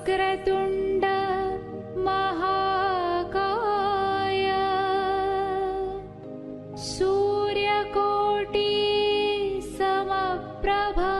वक्रतुंड महाकाय सूर्यकोटि समप्रभा।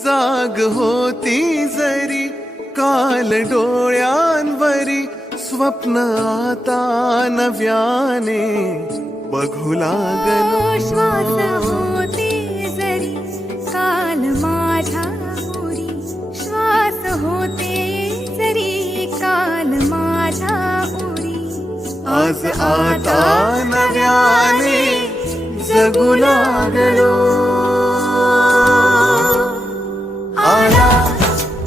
जाग होती जरी काल डोळ्यांवरी स्वप्न आता नव्याने बघू लागलो। श्वास होते जरी काल माझ्या उरी, श्वास होते जरी काल माझ्या उरी, आज आता नव्याने जगू लागलो। आला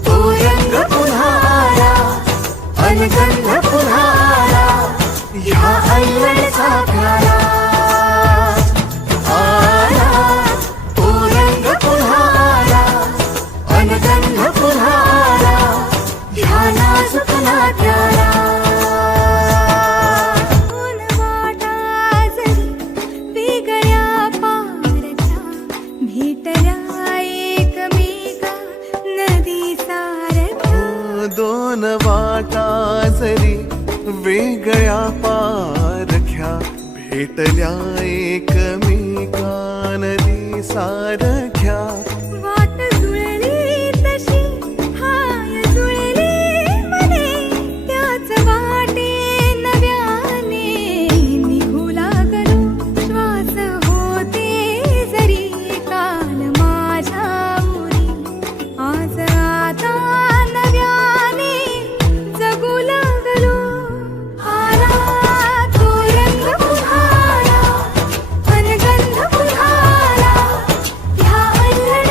तो रंग पुन्हा आला, अनगंध पुन्हा आला, ह्या अल्लडचा प्याला। आला तो रंग पुन्हा आला, अनगंध पुन्हा आला, ह्या नाजुक नात्याला। वाटा जरी वेगळ्या पारच्या भेटल्या एकमेका नदी सारख्या। दोन वाटा जरी वेगळ्या पारख्या भेटल्या एकमेका नदी सारख्या। वाट जुळली तशी हाय जुळली मने, त्याच वाटे नव्याने निघू लागलो। श्वास होते जरी काल माझ्या उरी, आज आता नव्याने जगू लागलो। आला तो रंग पुन्हा आला, अनगंध पुन्हा आला, ह्या अल्लड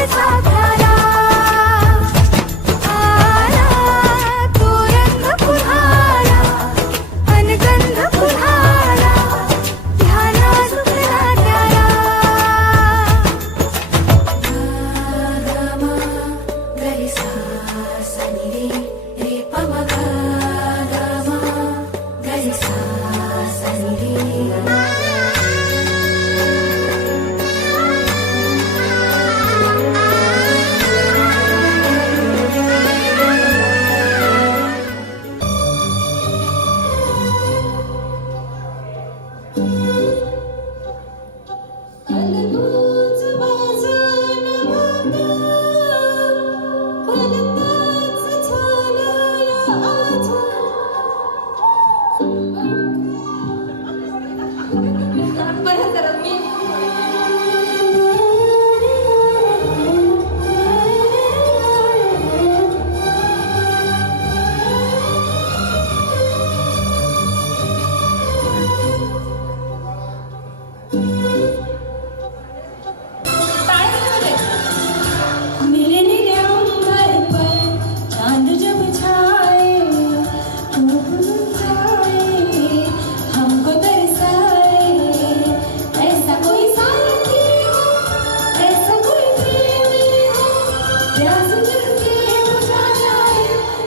प्यास लगे बुझा जाए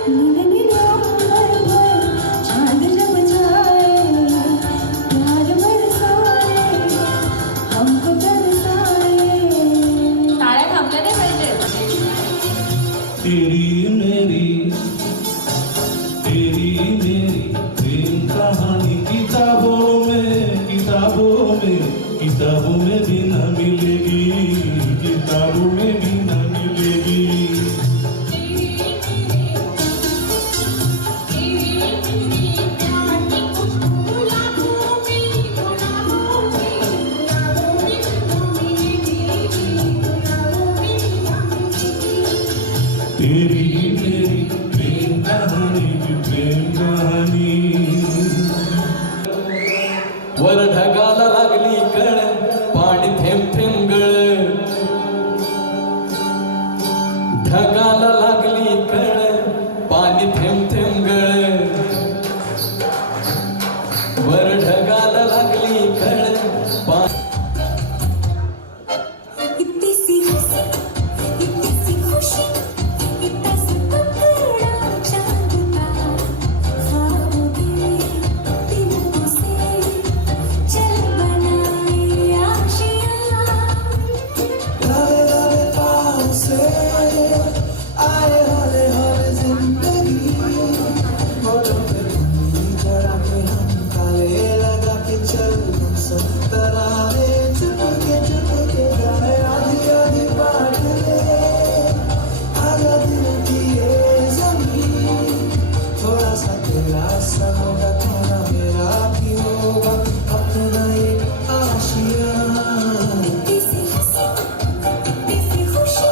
नींद निगाहों भर भर चांद जब जाए प्यार बरसाए हमको तरसाए. टाळ्या थांबल्या नाही पाहिजे. तेरी मेरी प्रेम कहानी किताबों में भी न मिलेगी, किताबों में भी न मिलेगी. तेरी मेरी प्रेम कहानी वर ढगाला लागली कळ पाणी थेंब थेंब गळ ढगाला लागली कळ पाणी थेंब थेंब गळ वर ढगाला लागली कळ इतनी सी हंसी इतनी सी खुशी इतना सा टुकड़ा चांद का ख्वाबों के दिलों से चल बनाए आशियाँ. लावे लावे पाँव से आए हौले हौले जिंदगी होठों पे उंगली जड़ा के हम काले लगा के चल सत्तरारे चुपके चुपके जाए आधी आधी बात ले आजा दिल की ये ज़मीन थोड़ा सा तेरा सा होगा थोड़ा मेरा भी होगा अपना ये आशियाँ. इतनी सी हंसी इतनी सी खुशी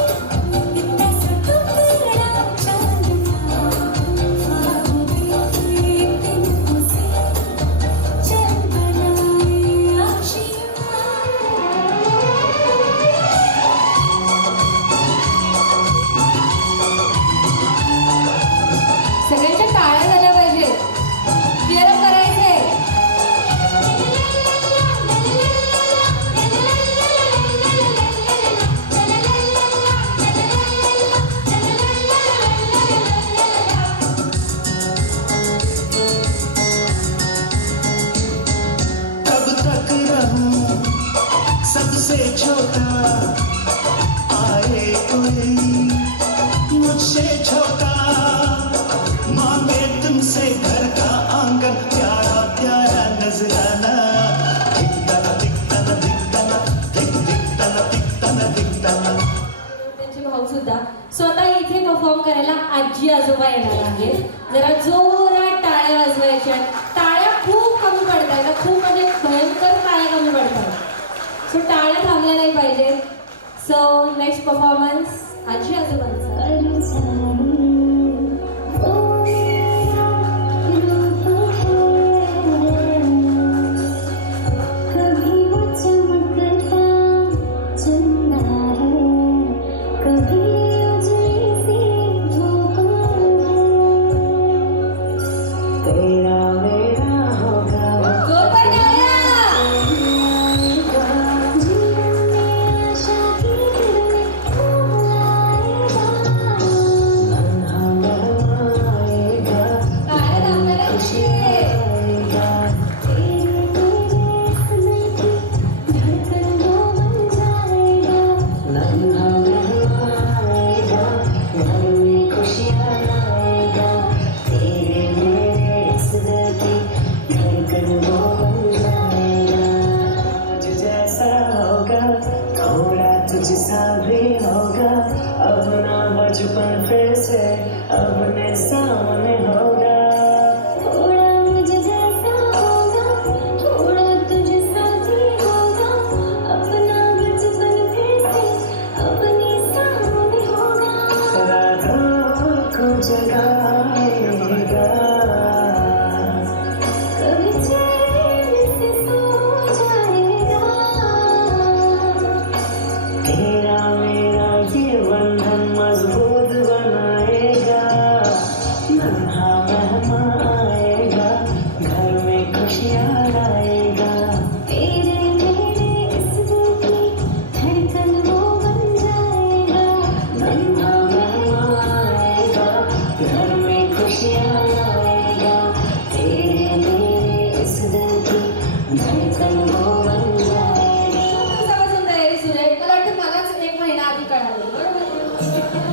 इतना सा टुकड़ा चांद का ख्वाबों के दिलों से चल बनाए आशियाँ. सगळ्यांच्या टाळ्या झाल्या पाहिजेत. क्लिअर करायचंय. कब तक रहूं सबसे छोटा आए कोई मुझसे छोटा मांगे तुमसे घर का आंगन प्यारा प्यारा नजराना दिखता ना दिखता ना दिखता ना दिखता ना दिखता ना दिखता ना. त्यांचे भाऊ सुद्धा स्वतः इथे परफॉर्म करायला आजी आजोबा येणार आहे. जरा जोरात टाळ्या वाजवायच्या. टाळ्या खूप कमी पडतात, खूप म्हणजे भयंकर टाळ्या कमी पडतात. सो टाळ्या थांबल्या नाही पाहिजे. सो नेक्स्ट परफॉर्मन्स आजी आजोबांचा. कभी वो चमकता चंदा है कभी उजली सी धूप तेरा मेरा होगा जोरदार टाळ्या. जीवन में आशा की किरणें फूल आएगा. एक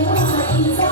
आईचा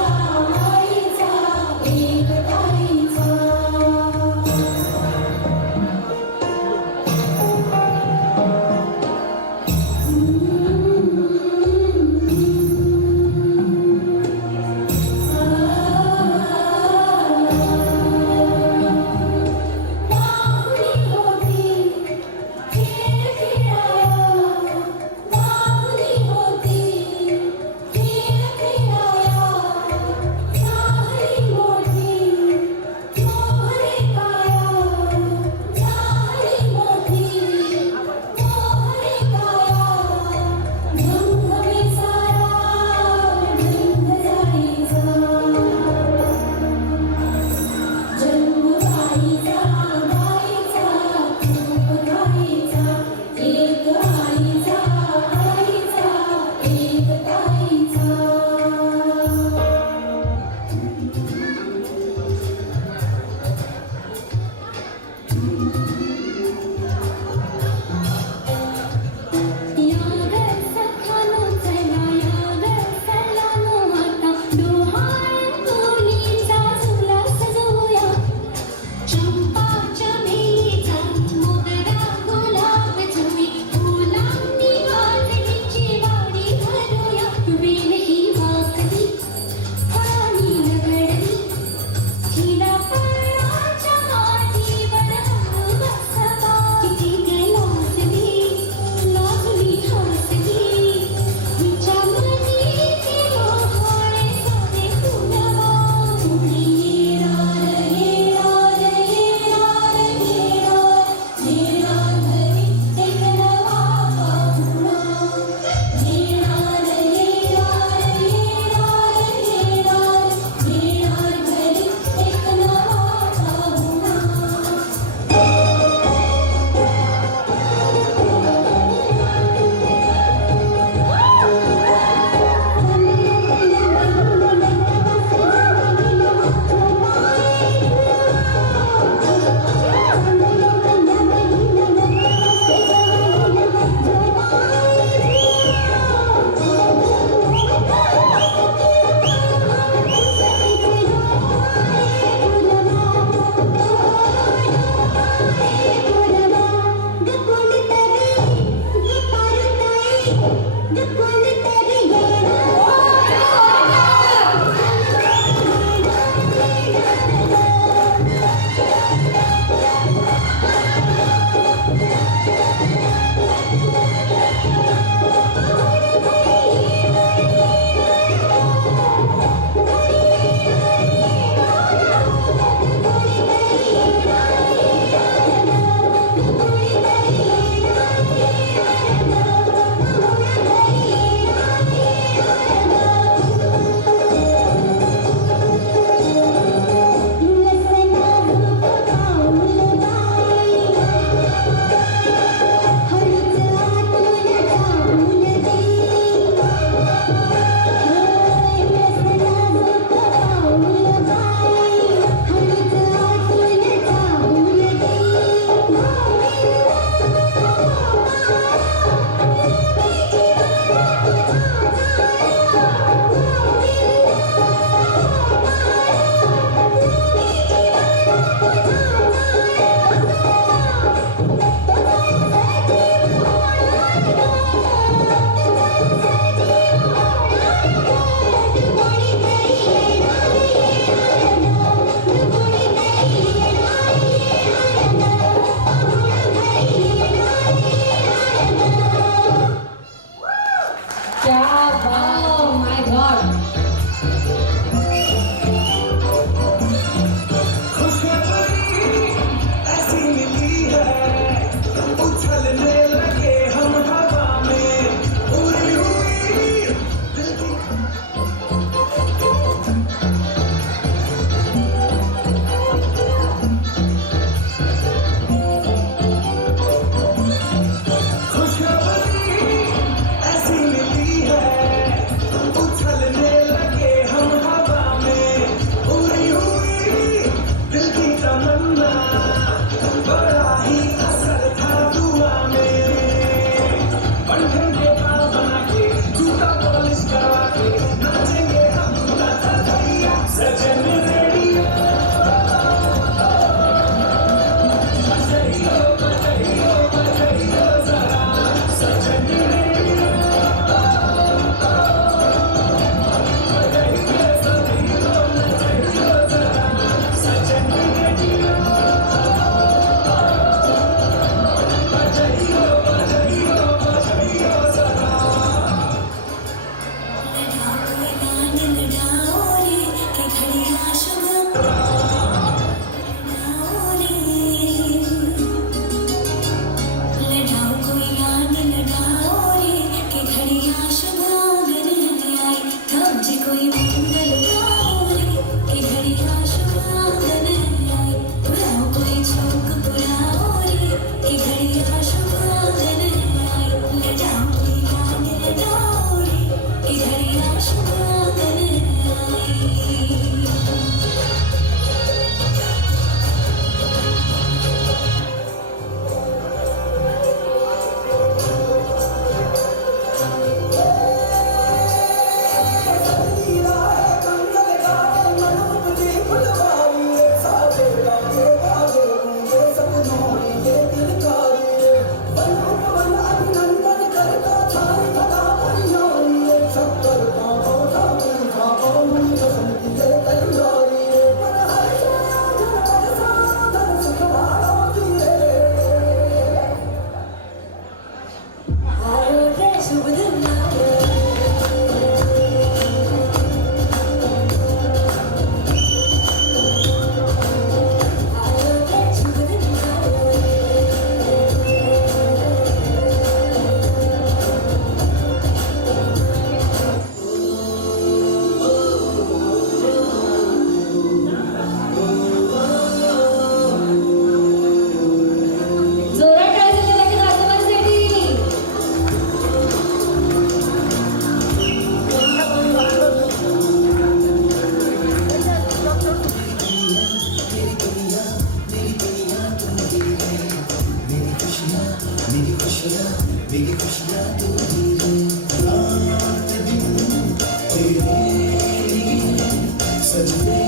बसले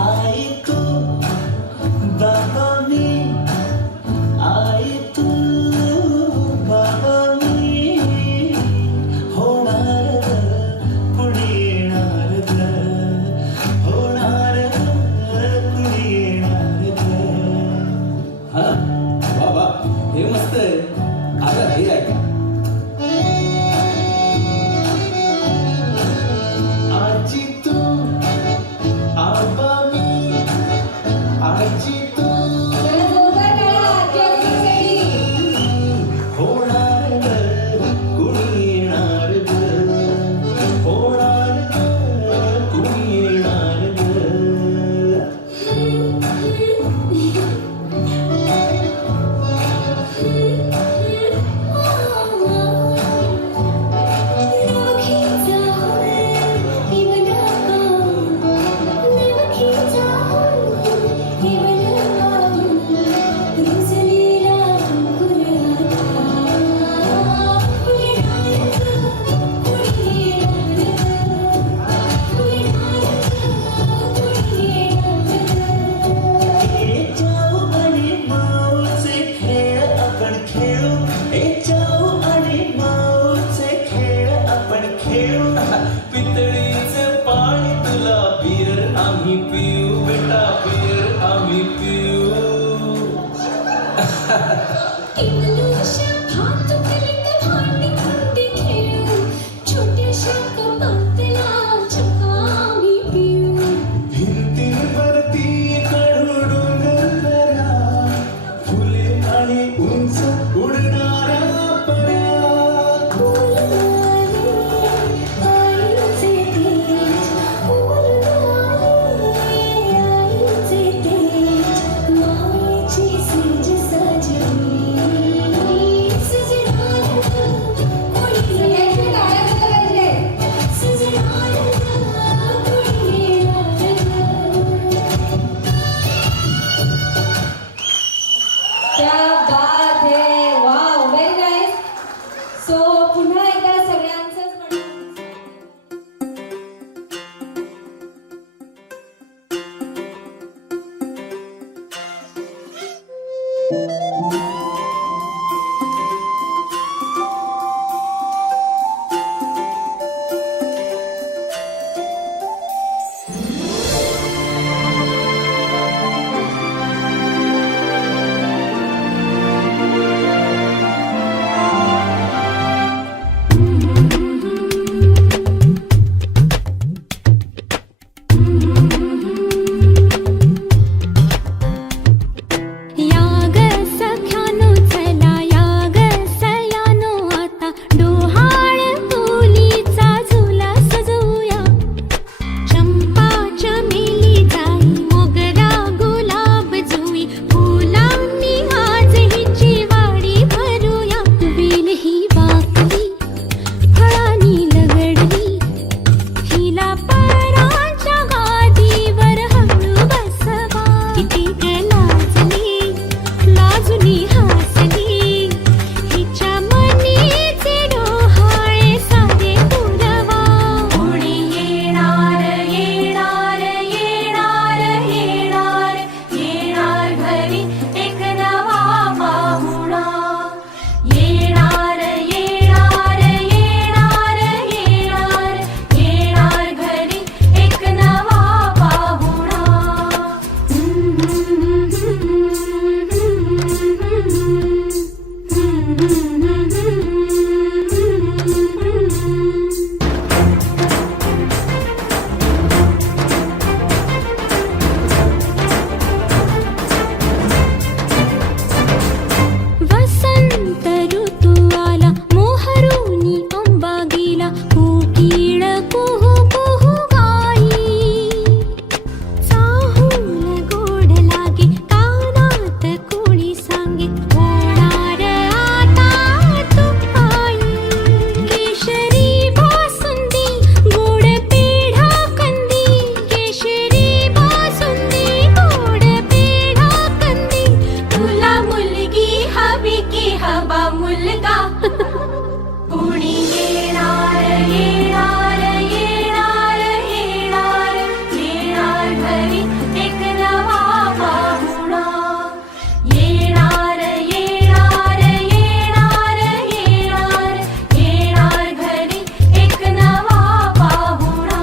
आई तू बाबा मी आई तू बाबा मी होणार कुणी येणार होणार कुणी येणार हा बाबा हे मस्त आहे आता हे ऐका आजी तू आबा मी आजी तू जरा जोरदार टाळ्या आजी आजीसाठी. होणार कुणी येणार होणार कुणी येणार ए जाऊ आणि माऊचे खेळ आपण खेळू ए जाऊ आणि माऊचे खेळ आपण खेळू पितळीचे पाणी तुला बियर आम्ही पिऊ बेटा बियर आम्ही पिऊ भिंतीवरती काढू डोंगरदऱ्या फुले आणि उंच उडणाऱ्या पऱ्या सजनी मुलगा कुणी येणार घरी एक नवा पाहुणा येणार घरी एक नवा पाहुणा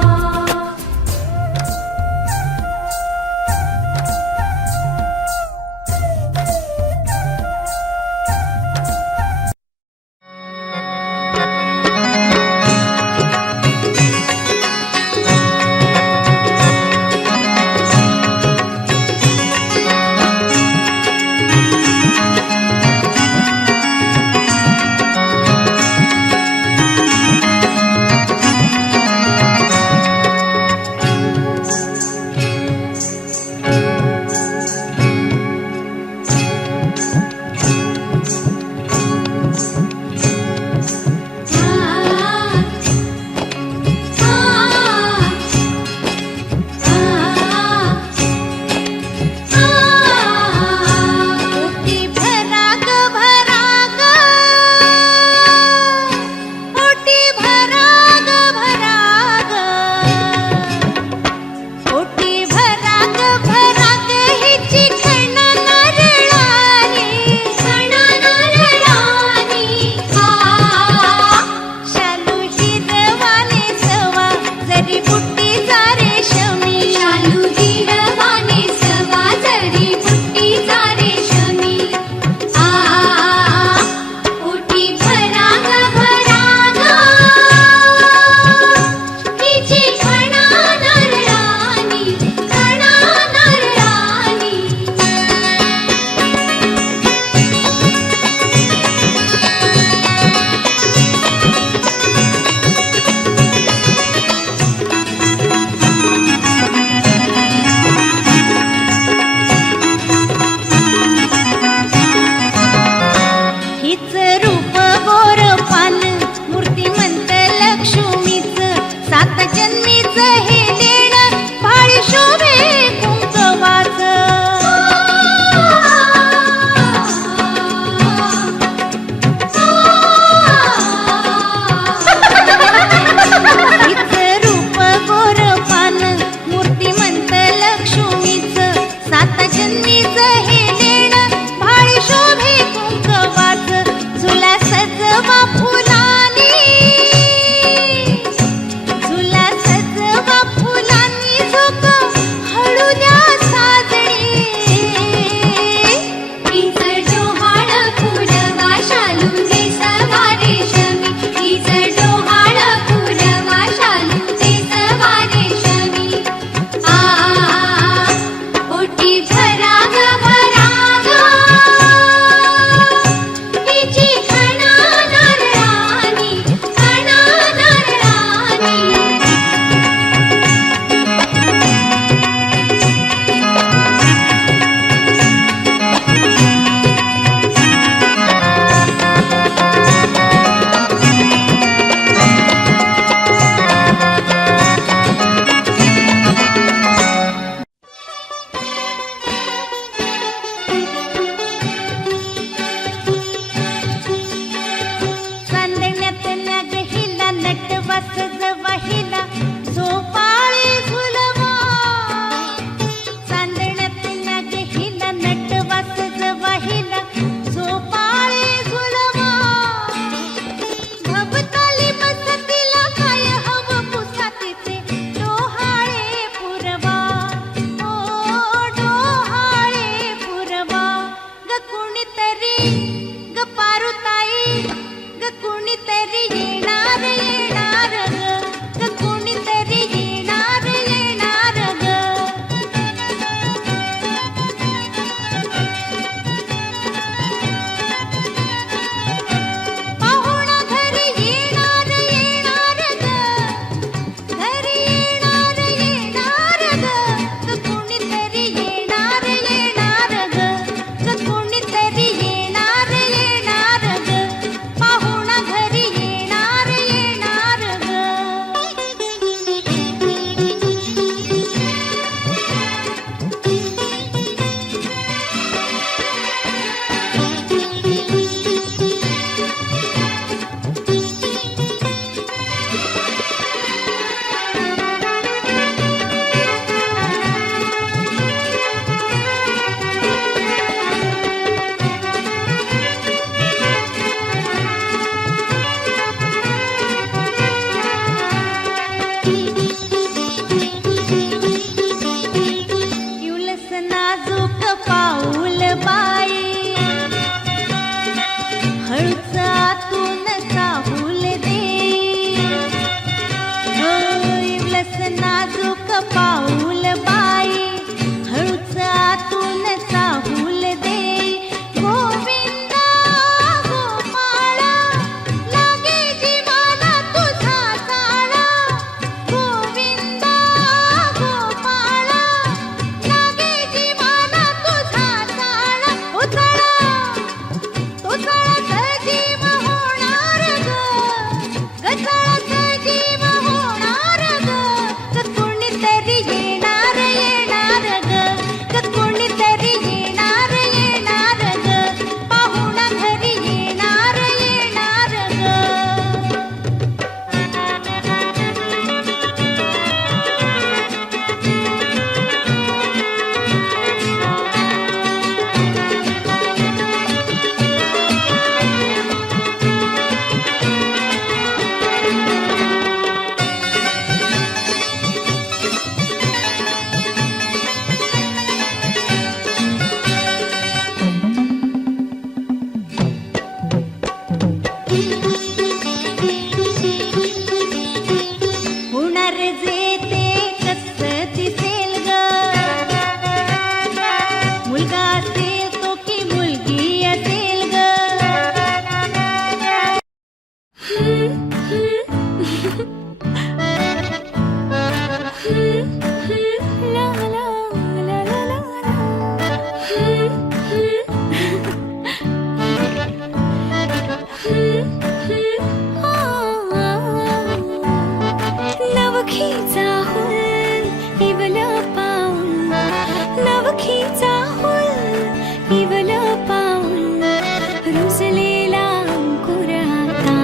रुजलेला अंकुर आता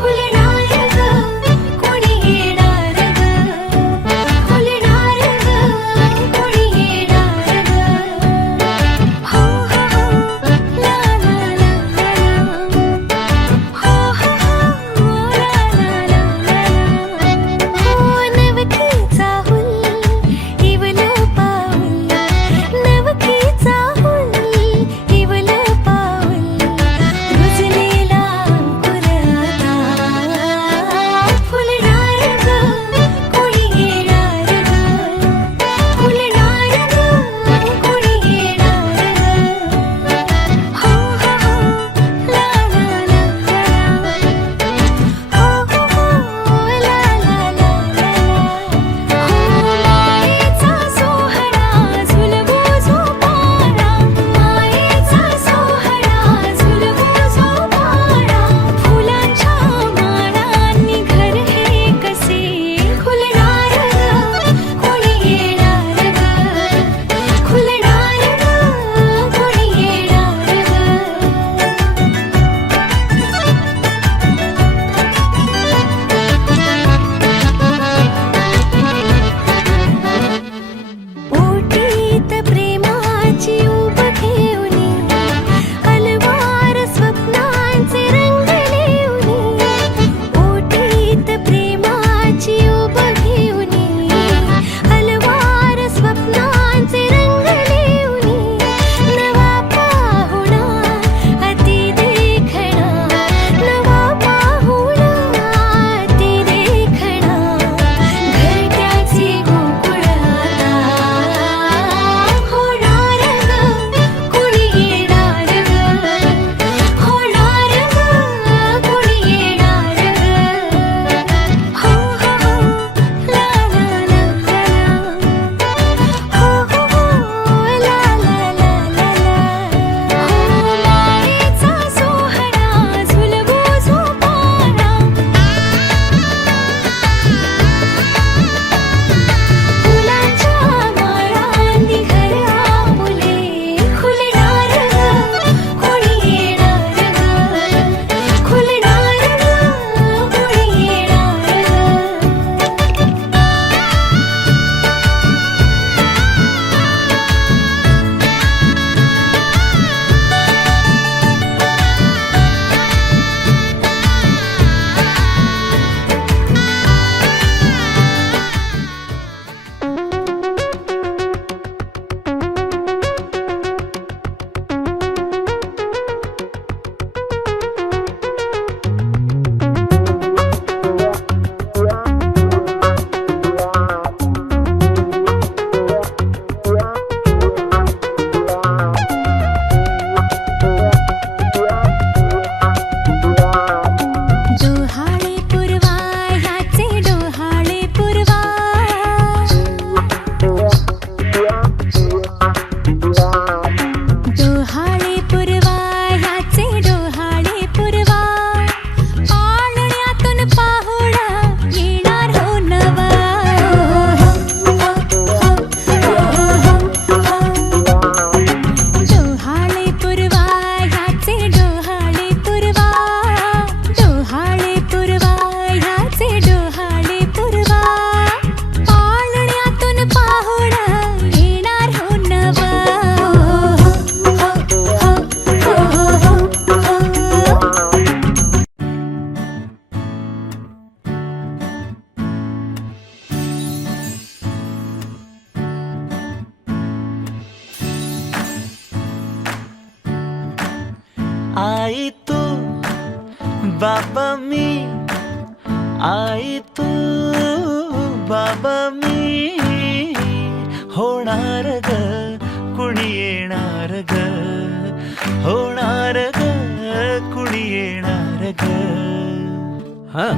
फुलणार ग कोणी येणार ग फुलणार ग कोणी येणार ग हो हो हो ला ला ला ला हो हो हो ला ला ला ला हो नवखीचा हुल इवलो पाऊल नवखीचा हुल इवलो पाऊल रुजलेला अंकुर आता फुलणार ग कोणी येणार ग फुलणार ग कोणी येणार ग हो हो हो ला ला ला ला हो हो हो ला ला ला ला हो मायेचा सोहळा झुलवू झोपाळा मायेचा सोहळा झुलवू झोपाळा फुलांच्या माळांनी घर हे कसे खुलणार ग कोणी येणार ग खुलणार ग कोणी येणार ग पोटीत प्रेमाची उब घेऊनी अलवार स्वप्नांचे रंगलेउनी पोटीत प्रेमाची उब घेऊनी अलवार स्वप्नांचे रंगलेउनी नवा पाहुणा अति देखणा नवा पाहुणा अति देखणा घरट्याचे गोकुळ आता होणार ग कोणी येणार ग होणार ग कोणी येणार ग हो हो हो ला ला ला ला हो हो हो ला ला ला ला हो मायेचा सोहळा झुलवू झोपाळा फुलांच्या माळांनी घर आपुले खुलणार ग कोणी येणार ग खुलणार ग कोणी येणार ग डोहाळे पुरवा ह्याचे डोहाळे पुरवा डोहाळे पुरवा ह्याचे डोहाळे पुरवा पाळण्यातून पाहुणा येणार हो नवा डोहाळे पुरवा ह्याचे डोहाळे पुरवा डोहाळे पुरवा ह्याचे डोहाळे पुरवा पाळण्यातून पाहुणा येणार हो नवा आई तू बाबा मी आई तू बाबा मी होणार ग कुणी येणार ग होणार ग कुणी येणार ग हा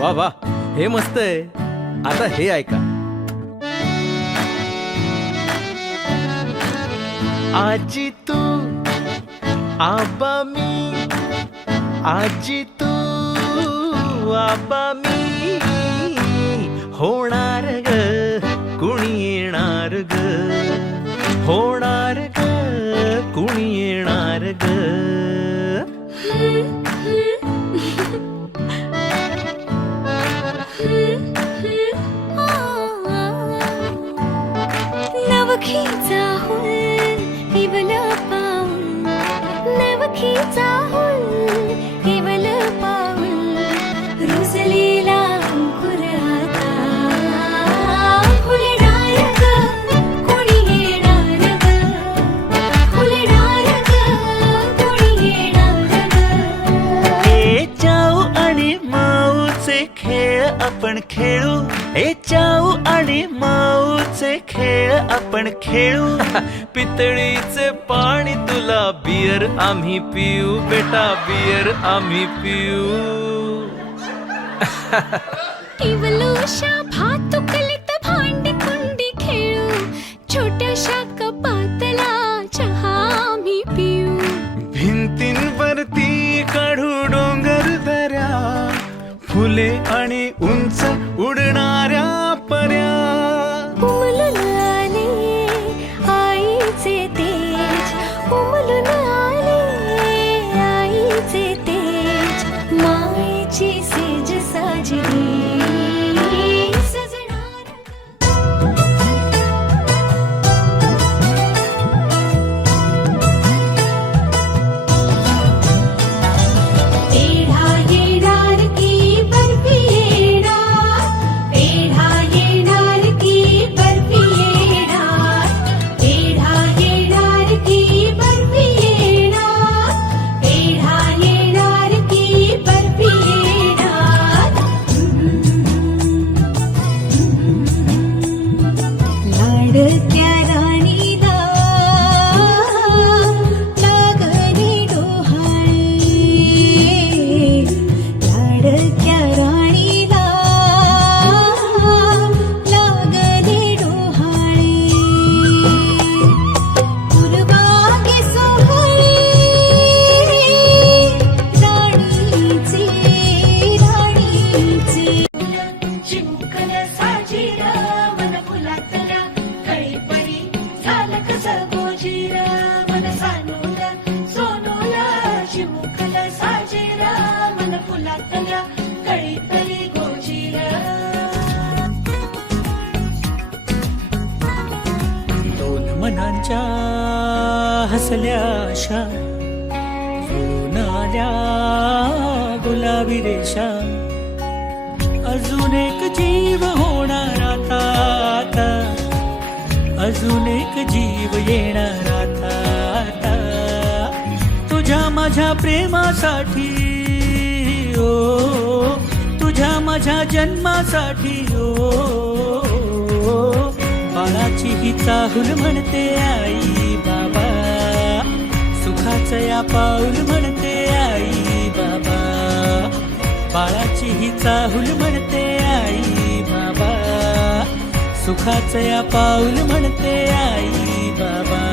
वा वा हे मस्त आहे. आता हे ऐका. आजी तू आबा मी आजी तू आबा मी होणार ग कुणी येणार ग होणार ग कुणी येणार ग. नवखीचा हुल इवल पाऊल, नवखीचा हुल इवल पाऊल, रुजलेला अंकुर आता फुलणार ग, कोणी येणार ग, फुलणार ग, कोणी येणार ग. ए चाऊ आणि माऊचे खेळ आपण खेळू, ए चाऊ आणि माऊचे खेळ आपण खेळू. पितळीचे पाणी तुला, बियर आम्ही पिऊ बेटा, बियर आम्ही पिऊ. इवलूशा भातुकलीत भांडी कुंडी खेळू, छोट्याशा कपातला चहा आम्ही पिऊ. भिंतींवरती काढू डोंगर दऱ्या, फुले आणि उंच उडणाऱ्या पर्या. उमलून आले आईचे तेज, उमलून आले आईचे तेज, मायेची सेज साजली सजणार. पेढा येणार की बर्फी येणार, पेढा येणार की बर्फी येणार, पेढा येणार की बर्फी येणार, पेढा येणार की बर्फी येणार. लाडक्या राणीला लागली डोहाळे, लाडक्या राणीला लागले डोहाळे. फुलबागे सोहळे राणीचे, राणीचे. चिमुकल साजीर मन फुलातल्या, कळीपरी झालं कसं गोजीर, मन सानूल सोनूल. चिमुकल साजीर मन फुलातल्या, कळीपरी गोजीर. दोन मनांच्या हसल्या आशा, जुळून आल्या गुलाबी रेषा. अजून एक जीव होणार आता, आता अजून एक जीव येणार आता, आता. तुझ्या माझ्या प्रेमासाठी ओ, तुझ्या माझ्या जन्मासाठी ओ. बाळाची ही चाहूल म्हणते आई बाबा, सुखाचं या पाऊल म्हणते आई बाबा. बाळाची ही चाहूल म्हणते आई बाबा, सुखाचं या पाऊल म्हणते आई बाबा.